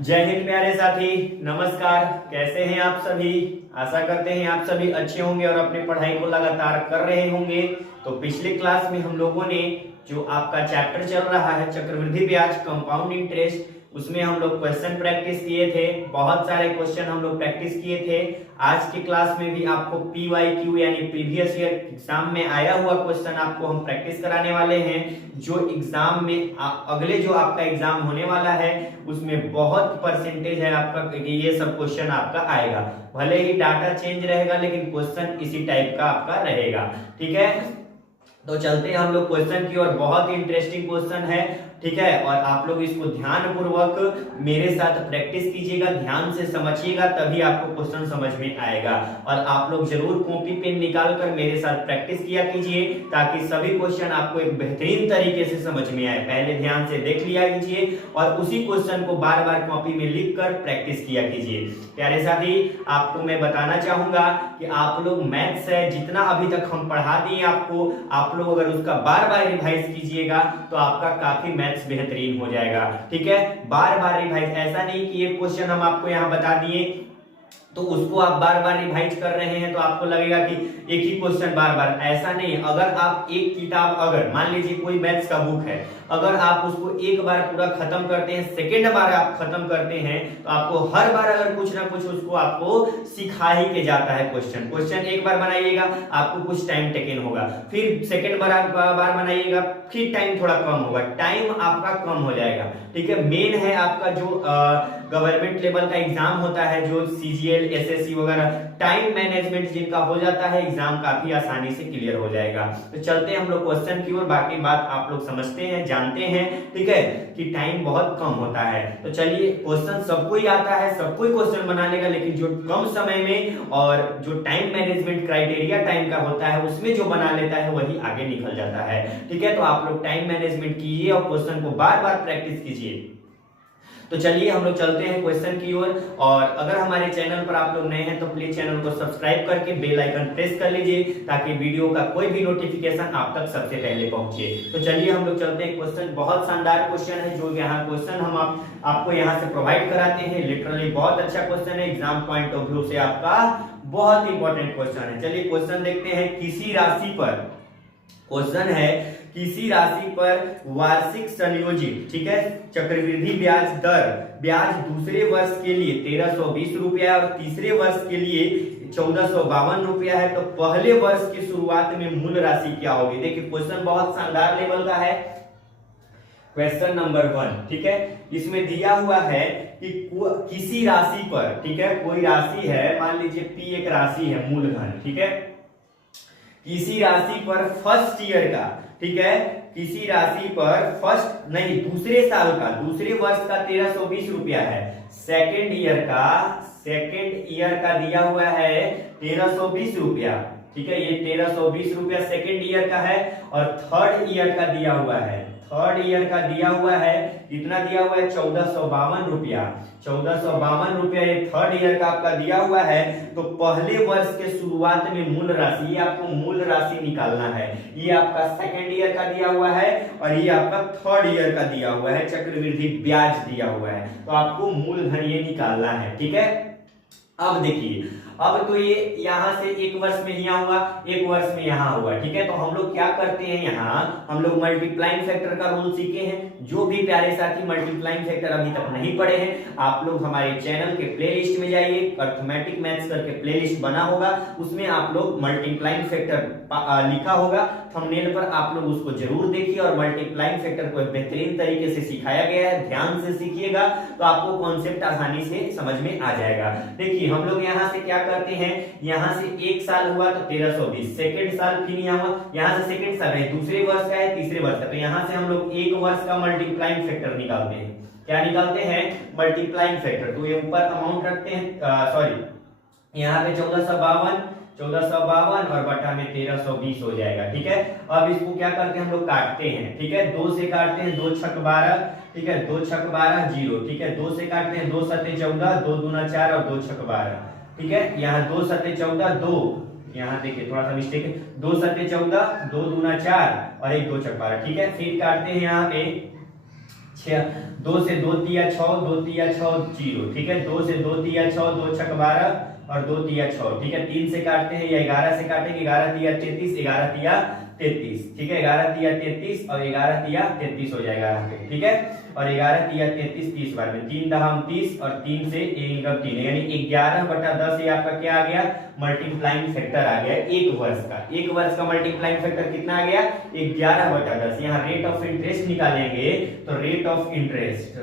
जय हिंद प्यारे साथी, नमस्कार। कैसे हैं आप सभी? आशा करते हैं आप सभी अच्छे होंगे और अपनी पढ़ाई को लगातार कर रहे होंगे। तो पिछले क्लास में हम लोगों ने जो आपका चैप्टर चल रहा है चक्रवृद्धि ब्याज कंपाउंड इंटरेस्ट, उसमें हम लोग क्वेश्चन प्रैक्टिस किए थे। बहुत सारे क्वेश्चन हम लोग प्रैक्टिस किए थे। आज की क्लास में भी आपको PYQ यानी प्रीवियस ईयर एग्जाम में आया हुआ क्वेश्चन आपको हम प्रैक्टिस कराने वाले हैं। जो एग्जाम में अगले जो आपका एग्जाम होने वाला है उसमें बहुत परसेंटेज है आपका कि ये सब क्वेश्चन आपका आएगा। भले ही डाटा चेंज रहेगा लेकिन क्वेश्चन इसी टाइप का आपका रहेगा। ठीक है, तो चलते हैं हम लोग क्वेश्चन की और। बहुत ही इंटरेस्टिंग क्वेश्चन है, ठीक है, और आप लोग इसको ध्यान पूर्वक मेरे साथ प्रैक्टिस कीजिएगा, ध्यान से समझिएगा, तभी आपको क्वेश्चन समझ में आएगा। और आप लोग जरूर कॉपी पेन निकाल कर मेरे साथ प्रैक्टिस किया कीजिए ताकि सभी क्वेश्चन आपको एक बेहतरीन तरीके से समझ में आए। पहले ध्यान से देख लिया कीजिए और उसी क्वेश्चन को बार बार कॉपी में लिख कर प्रैक्टिस किया कीजिए। प्यारे साथी, आपको मैं बताना चाहूंगा कि आप लोग मैथ्स है जितना अभी तक हम पढ़ा दिए आपको, आप लोग अगर उसका बार बार रिवाइज कीजिएगा तो आपका काफी मैथ्स बेहतरीन हो जाएगा। ठीक है, बार बार रिवाइज, ऐसा नहीं कि ये क्वेश्चन हम आपको यहाँ बता दिए तो उसको आप बार बार रिवाइज कर रहे हैं तो आपको लगेगा कि एक ही क्वेश्चन बार बार, ऐसा नहीं। अगर आप एक किताब, अगर मान लीजिए कोई मैथ्स का बुक है, अगर आप उसको एक बार पूरा खत्म करते हैं, सेकेंड बार आप खत्म करते हैं तो आपको हर बार अगर कुछ ना कुछ उसको आपको सिखा ही के जाता है। क्वेश्चन एक बार बनाइएगा आपको कुछ टाइम टेकन होगा, फिर सेकेंड बार बनाइएगा फिर टाइम थोड़ा कम होगा, टाइम आपका कम हो जाएगा। ठीक है, मेन है आपका जो गवर्नमेंट लेवल का एग्जाम होता है, जो CGL SSC वगैरह, टाइम मैनेजमेंट जिनका हो जाता है एग्जाम काफी आसानी से क्लियर हो जाएगा। तो चलते हैं हम लोग क्वेश्चन की ओर। बाकी बात आप लोग समझते हैं, जानते हैं, ठीक है, कि टाइम बहुत कम होता है। तो चलिए, क्वेश्चन सबको ही आता है, सबको ही क्वेश्चन बना लेगा, लेकिन जो कम समय में और जो टाइम मैनेजमेंट क्राइटेरिया टाइम का होता है उसमें जो बना लेता है वही आगे निकल जाता है। ठीक है, तो आप लोग टाइम मैनेजमेंट कीजिए और क्वेश्चन को बार बार प्रैक्टिस कीजिए। तो चलिए हम लोग चलते हैं क्वेश्चन की ओर। और अगर हमारे चैनल पर आप लोग नए हैं तो प्लीज चैनल को सब्सक्राइब करके बेल आइकन प्रेस कर लीजिए ताकि वीडियो का कोई भी नोटिफिकेशन आप तक सबसे पहले पहुंचे। तो चलिए हम लोग चलते हैं। क्वेश्चन बहुत शानदार क्वेश्चन है जो यहाँ क्वेश्चन हम आपको यहाँ से प्रोवाइड कराते हैं। लिटरली बहुत अच्छा क्वेश्चन है, एग्जाम पॉइंट ऑफ व्यू से आपका बहुत इंपॉर्टेंट क्वेश्चन है। चलिए क्वेश्चन देखते हैं। किसी राशि पर, क्वेश्चन है किसी राशि पर वार्षिक संयोजित, ठीक है, चक्रवृद्धि ब्याज दर, ब्याज दूसरे वर्ष के लिए 1320 रुपया और तीसरे वर्ष के लिए 1452 रुपया है, तो पहले वर्ष की शुरुआत में मूल राशि क्या होगी? देखिए क्वेश्चन बहुत शानदार लेवल का है। क्वेश्चन नंबर 1, ठीक है, इसमें दिया हुआ है कि किसी राशि पर, ठीक है, कोई राशि है, मान लीजिए P एक राशि है, मूलधन, ठीक है, किसी राशि पर फर्स्ट ईयर का, ठीक है, किसी राशि पर फर्स्ट नहीं दूसरे साल का, दूसरे वर्ष का 1320 रुपया है, सेकेंड ईयर का दिया हुआ है 1320 रुपया, ठीक है, ये 1320 रुपया सेकेंड ईयर का है। और थर्ड ईयर का दिया हुआ है, थर्ड ईयर का दिया हुआ है, कितना दिया हुआ है? 1452 रुपया, 1452 रुपया ये थर्ड ईयर का आपका दिया हुआ है। तो पहले वर्ष के शुरुआत में मूल राशि, ये आपको मूल राशि निकालना है। ये आपका सेकेंड ईयर का दिया हुआ है और ये आपका थर्ड ईयर का दिया हुआ है, चक्रवृद्धि ब्याज दिया हुआ है, तो आपको मूलधन ये निकालना है। ठीक है, अब देखिए, अब तो ये यहां से एक वर्ष में यहाँ हुआ, एक वर्ष में यहाँ हुआ, ठीक है, तो हम लोग क्या करते हैं, यहाँ हम लोग मल्टीप्लाइंग फैक्टर का रूल सीखे हैं। जो भी प्यारे साथी मल्टीप्लाइंग फैक्टर अभी तक नहीं पढ़े हैं, आप लोग हमारे चैनल के प्लेलिस्ट में जाइए, अर्थमेटिक मैथ्स करके प्लेलिस्ट बना होगा, उसमें आप लोग मल्टीप्लाइंग फैक्टर लिखा होगा थंबनेल पर, आप लोग उसको जरूर देखिए। और मल्टीप्लाइंग फैक्टर को बेहतरीन तरीके से सिखाया गया है, ध्यान से सीखिएगा तो आपको कॉन्सेप्ट आसानी से समझ में आ जाएगा। देखिए हम लोग यहाँ से क्या करते हैं, यहाँ से एक साल हुआ तो 1320, सेकेंड साल फिर यहाँ हुआ, यहाँ से सेकेंड साल है, दूसरे वर्ष का है, तीसरे वर्ष का, तो यहाँ से हम लोग एक वर्ष का मल्टीप्लाइंग फैक्टर निकालते हैं। क्या निकालते हैं? Multiplying factor. तो ये ऊपर अमाउंट रखते हैं, सॉरी यहाँ पे 1452 और बटा में 1320 हो जाएगा। ठीक है, अब इसको क्या करते हैं, हम लोग काटते हैं, ठीक है, 2 से काटते हैं, 2 छक 12, ठीक है, 2 छक 12 0, ठीक है, 2 से काटते हैं, 2 सत्ते 14, 2 दूना 4 और 2 छक 12, ठीक है, यहाँ 2 सत्ते 14, 2, यहाँ देखिए थोड़ा सा मिस्टेक है, 2 सत्ते 14, 2 दूना 4 और 1 2 छक 12, ठीक है, फिर काटते हैं यहाँ पे 2 से 2 तिया 6, 2 तिया 6 0, ठीक है। 2 से 2 तिया 6, 2 छक 12 और 2 तिया 6, ठीक है। 3 से काटते हैं या 11 से काटेंगे, 11 तिया 33, 11 तिया 33, ठीक है। 11 तिया 33 और 11 तिया 33 हो जाएगा यहाँ पे, ठीक है। और 11 तिया 33 30 बार में 3 दहम 30 और 3 से 1 गब 3, यानी 11/10 ये आपका क्या आ गया, मल्टीप्लाइंग फैक्टर आ गया एक वर्ष का। एक वर्ष का मल्टीप्लाइंग फैक्टर कितना आ गया, 11/10। यहाँ रेट ऑफ इंटरेस्ट निकालेंगे तो rate of interest,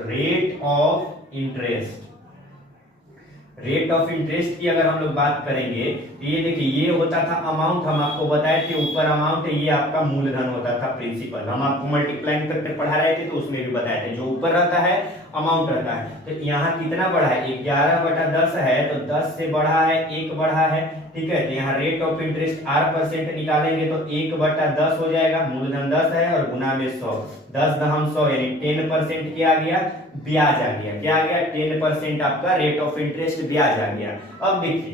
rate of interest की अगर हम लोग बात करेंगे तो ये देखिए, ये होता था अमाउंट, हम आपको बताए थे ऊपर अमाउंट है, ये आपका मूलधन होता था प्रिंसिपल। हम आपको मल्टीप्लाइंग फैक्टर पढ़ा रहे थे तो उसमें भी बताए थे, जो ऊपर रहता है अमाउंट रहता है। तो यहाँ कितना बढ़ा है, 11/10 है, तो 10 से बढ़ा है 1 बढ़ा है, ठीक है। तो यहाँ रेट ऑफ इंटरेस्ट R% निकालेंगे तो 1/10 हो जाएगा, मूलधन 10 है और गुना में 100, 10 दहम 100 यानी 10% क्या आ गया, ब्याज आ गया। क्या आ गया, 10% आपका रेट ऑफ इंटरेस्ट ब्याज आ गया। अब देखिए,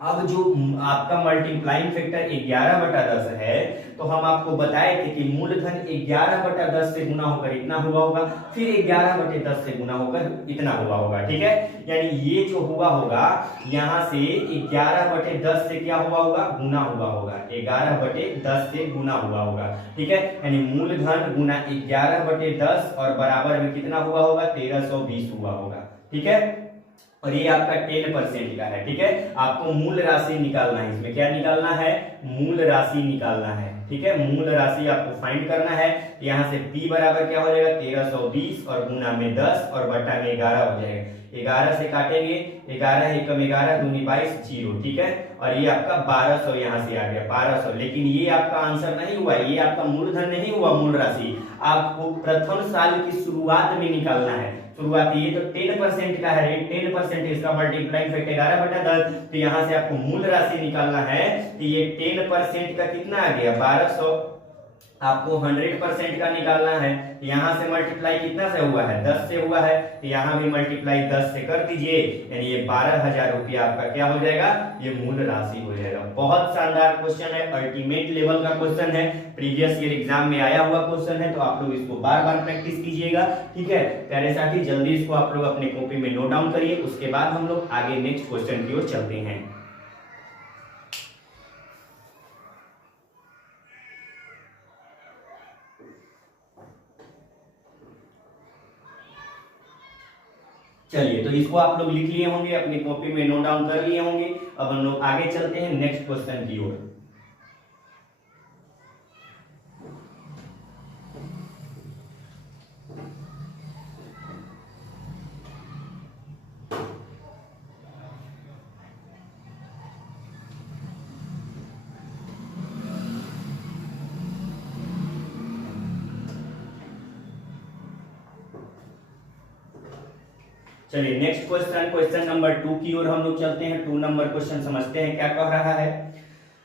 अब जो आपका मल्टीप्लाइंग फैक्टर 11/10 है, तो हम आपको बताए थे कि मूलधन 11/10 से गुना होकर इतना हुआ होगा, फिर 11/10 से गुना होकर इतना हुआ होगा, ठीक है। यानी ये जो हुआ होगा यहाँ से 11/10 से क्या हुआ होगा, गुना हुआ होगा, 11/10 से गुना हुआ होगा, ठीक है। यानी मूलधन गुना 11/10 और बराबर में कितना हुआ होगा, 1320 हुआ होगा, ठीक है। और ये आपका 10% का है, ठीक है। आपको मूल राशि निकालना है, इसमें क्या निकालना है, मूल राशि निकालना है, ठीक है। मूल राशि आपको फाइंड करना है। यहाँ से P बराबर क्या हो जाएगा, 1320 और गुना में 10 और बटा में 11 हो जाएगा। 11 से काटेंगे, 11 एकम 11 दूनी 22 0, ठीक है। और ये आपका 1200 यहाँ से आ गया 1200, लेकिन ये आपका आंसर नहीं हुआ, ये आपका मूलधन नहीं हुआ, मूल राशि आपको प्रथम साल की शुरुआत में निकालना है। शुरुआती ये तो 10% का है, 10% इसका मल्टीप्लाइंग फैक्टर 11/10, तो यहाँ से आपको मूल राशि निकालना है। तो ये 10% का कितना आ गया, 1200। आपको 100% का निकालना है, यहाँ से मल्टीप्लाई कितना से हुआ है, 10 से हुआ है, तो यहाँ भी मल्टीप्लाई 10 से कर दीजिए, यानी ये 12,000 रुपया आपका क्या हो जाएगा, ये मूल राशि हो जाएगा। बहुत शानदार क्वेश्चन है, अल्टीमेट लेवल का क्वेश्चन है, प्रीवियस ईयर एग्जाम में आया हुआ क्वेश्चन है, तो आप लोग इसको बार बार प्रैक्टिस कीजिएगा, ठीक है। प्यारे साथी, जल्दी इसको आप लोग अपने कॉपी में नोट डाउन करिए, उसके बाद हम लोग आगे नेक्स्ट क्वेश्चन की ओर चलते हैं। चलिए, तो इसको आप लोग लिख लिए होंगे, अपनी कॉपी में नोट डाउन कर लिए होंगे। अब हम लोग आगे चलते हैं नेक्स्ट क्वेश्चन की ओर। चलिए नेक्स्ट क्वेश्चन, क्वेश्चन नंबर 2 की ओर हम लोग चलते हैं। 2 नंबर क्वेश्चन समझते हैं क्या कह रहा है।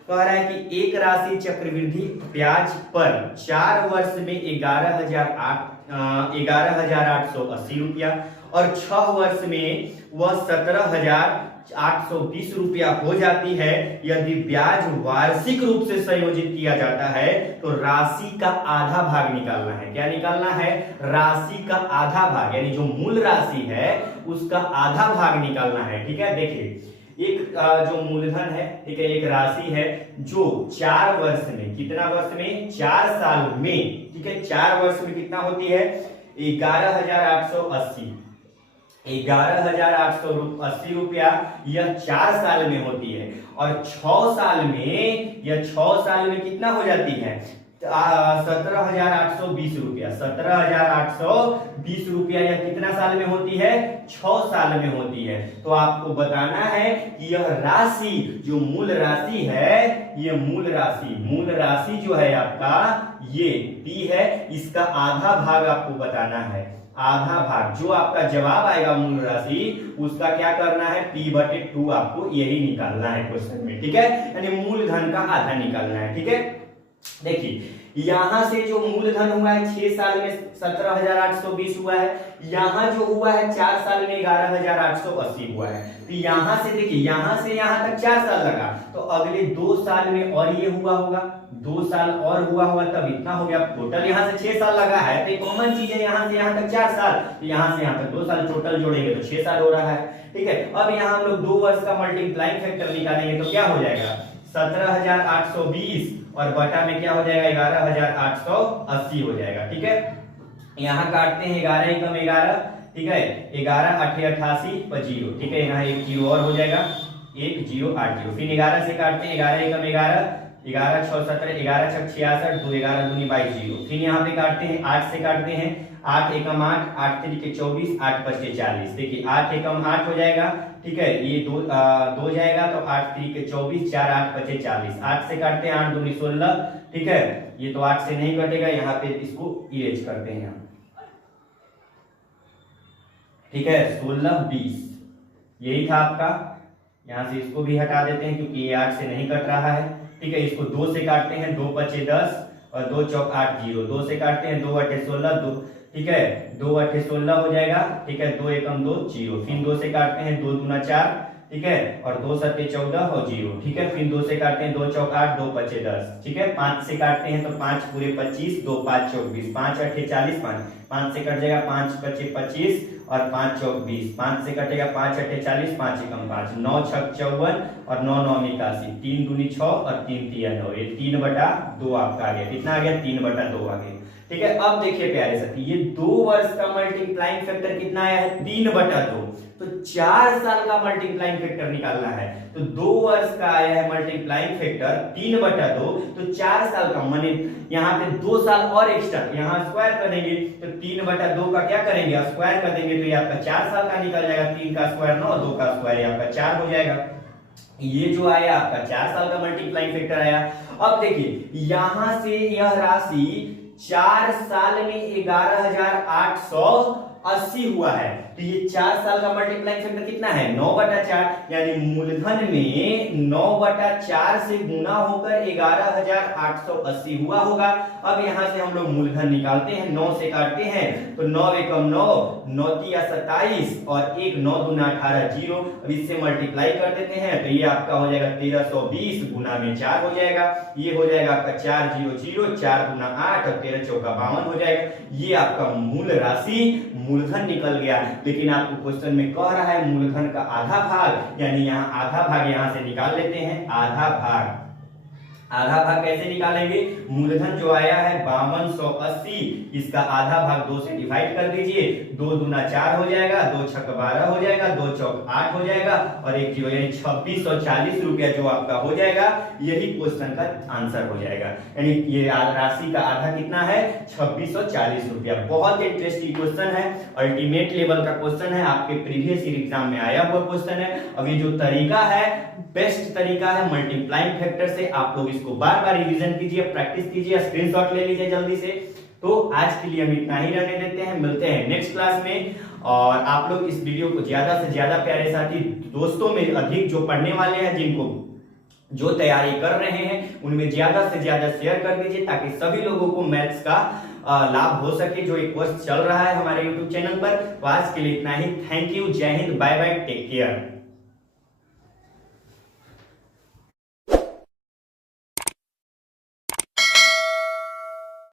कह रहा है कि एक राशि चक्रवृद्धि ब्याज पर 4 वर्ष में 11,880 रुपया और 6 वर्ष में वह 17,820 रुपया हो जाती है। यदि ब्याज वार्षिक रूप से संयोजित किया जाता है तो राशि का आधा भाग निकालना है। क्या निकालना है, राशि का आधा भाग, यानी जो मूल राशि है उसका आधा भाग निकालना है, ठीक है। देखिए, एक जो मूलधन है, ठीक है, एक राशि है जो 4 वर्ष में, कितना वर्ष में, 4 साल में, ठीक है, 4 वर्ष में कितना होती है, 11,880 रुपया यह 4 साल में होती है। और 6 साल में, यह 6 साल में कितना हो जाती है, 17,820 रुपया, 17,820 रुपया यह कितना साल में होती है, 6 साल में होती है। तो आपको बताना है कि यह राशि जो मूल राशि है, ये मूल राशि जो है आपका, ये P है, इसका आधा भाग आपको बताना है। आधा भाग जो आपका जवाब आएगा मूल राशि, उसका क्या करना है, P/2 आपको यही निकालना है क्वेश्चन में, ठीक है। यानी मूलधन का आधा निकालना है, ठीक है। देखिए, यहां से जो मूलधन हुआ है 6 साल में 17,820 हुआ है, यहां जो हुआ है 4 साल में 11,880 हुआ है। तो यहां से देखिए, यहां से यहां तक 4 साल लगा, तो अगले 2 साल में और ये हुआ होगा, 2 साल और हुआ होगा तब इतना हो गया। टोटल यहाँ से 6 साल लगा है, तो कॉमन चीज है, यहाँ से यहाँ तक 4 साल, तो यहाँ से यहाँ तक 2 साल, टोटल जोड़ेंगे तो 6 साल हो रहा है। ठीक है, अब यहाँ हम लोग 2 वर्ष का मल्टीप्लाइंग फैक्टर निकालेंगे तो क्या हो जाएगा 17,820 और बटा में क्या हो जाएगा 11,880 हो जाएगा। ठीक है, यहाँ काटते हैं 11 एकम 11, ठीक है, 11 8 88 पर 0, ठीक है, यहाँ एक 0 और हो जाएगा 1080, फिर 11 से काटते हैं 11 एकम 11, 11 6 17, 11 6 66, 2 11 दूनी 22 0, फिर यहाँ पे काटते हैं 8 से काटते हैं 8 एकम 8, 8 3 24, 8 5 40, देखिए 8 एकम 8 हो जाएगा। ठीक है, ये दो जाएगा तो 8 3 24, 4 8 5 40, 8 से काटते हैं 8 दूनी 16, ठीक है, ये तो 8 से नहीं कटेगा, यहाँ पे इसको इरेज करते हैं। ठीक है, 16 20 यही था आपका, यहाँ से इसको भी हटा देते हैं क्योंकि ये 8 से नहीं कट रहा है। ठीक है, इसको 2 से काटते हैं, 2 5 10 और 2 चौक 8 0, 2 से काटते हैं 2 8 16, 2, ठीक है, 2 8 16 हो जाएगा। ठीक है, 2 एकम 2 0, फिर 2 से काटते हैं 2 दूना 4, ठीक है, और 2 7 14 और 0, ठीक है, फिर 2 से काटते हैं 2 चौक 8, 2 5 10, ठीक है, 5 से काटते हैं तो 5 पूरे 25, 2 5 चौक 20, 5 8 40, 5 से कट जाएगा 5 5 25 और 5 चौक 20, 5 से कटेगा 5 8 40, 5 एकम 5, 9 6 54 और 9 9 81, 3 दूनी 6 और 3 3 9, ये 3/2 आपका आ गया, कितना आ गया 3/2 आ गया। ठीक है, अब देखिए प्यारे साथी, ये 2 वर्ष का मल्टीप्लाइंग फैक्टर कितना आया है 3/2, तो 4 साल का मल्टीप्लाइंग फैक्टर निकालना है, तो 2 वर्ष का आया है मल्टीप्लाइंग फैक्टर 3/2, तो 4 साल का माने यहाँ पे 2 साल और एक्स्ट्रा, यहाँ स्क्वायर करेंगे तो 3/2 का क्या करेंगे स्क्वायर कर देंगे तो ये आपका 4 साल का निकल जाएगा, 3 का स्क्वायर 9, 2 का स्क्वायर आपका 4 हो जाएगा। ये जो आया आपका 4 साल का मल्टीप्लाइंग फैक्टर आया। अब देखिए यहाँ से यह राशि 4 साल में 11,880 हुआ है, तो ये 4 साल का मल्टीप्लाइंग फैक्टर कितना है 9/4, यानी मूलधन में 9/4 से गुना होकर 11,880 हुआ होगा। अब यहाँ से हम लोग मूलधन निकालते हैं, 9 से काटते हैं तो 9 एकम 9, 9 तिया 27 और 1 9 दूना 18 0, अब इससे मल्टीप्लाई कर देते हैं तो ये आपका हो जाएगा 1320 गुना में 4 हो जाएगा, ये हो जाएगा आपका 4 0 0, 4 दूना 8 और 13 चौका 52 हो जाएगा। ये आपका मूल राशि मूलधन निकल गया, लेकिन आपको क्वेश्चन में कह रहा है मूलधन का आधा भाग, यानी यहाँ आधा भाग यहाँ से निकाल लेते हैं, आधा भाग कैसे निकालेंगे, मूलधन जो आया है 5280, इसका आधा भाग 2 से डिवाइड कर दीजिए, 2 दूना 4 हो जाएगा, 2 छक 12 हो जाएगा, 2 चौक 8 हो जाएगा और 1 0, यानी 2640 रुपया जो आपका हो जाएगा, यही क्वेश्चन का आंसर हो जाएगा। यानी ये राशि का आधा कितना है 2640 रुपया। बहुत इंटरेस्टिंग क्वेश्चन है, अल्टीमेट लेवल का क्वेश्चन है, आपके प्रीवियस ईयर एग्जाम में आया हुआ क्वेश्चन है। अब ये जो तरीका है बेस्ट तरीका है मल्टीप्लाइंग फैक्टर से, आप लोग इसको बार बार रिवीजन कीजिए, प्रैक्टिस कीजिए, स्क्रीनशॉट ले लीजिए जल्दी से। तो आज के लिए हम इतना ही रहने देते हैं, मिलते हैं नेक्स्ट क्लास में। और आप लोग इस वीडियो को ज्यादा से ज्यादा प्यारे साथी दोस्तों में अधिक जो पढ़ने वाले हैं, जिनको जो तैयारी कर रहे हैं, उनमें ज्यादा से ज्यादा शेयर कर दीजिए ताकि सभी लोगों को मैथ्स का लाभ हो सके, जो एक कोर्स चल रहा है हमारे YouTube चैनल पर। तो आज के लिए इतना ही, थैंक यू, जय हिंद, बाय बाय, टेक केयर।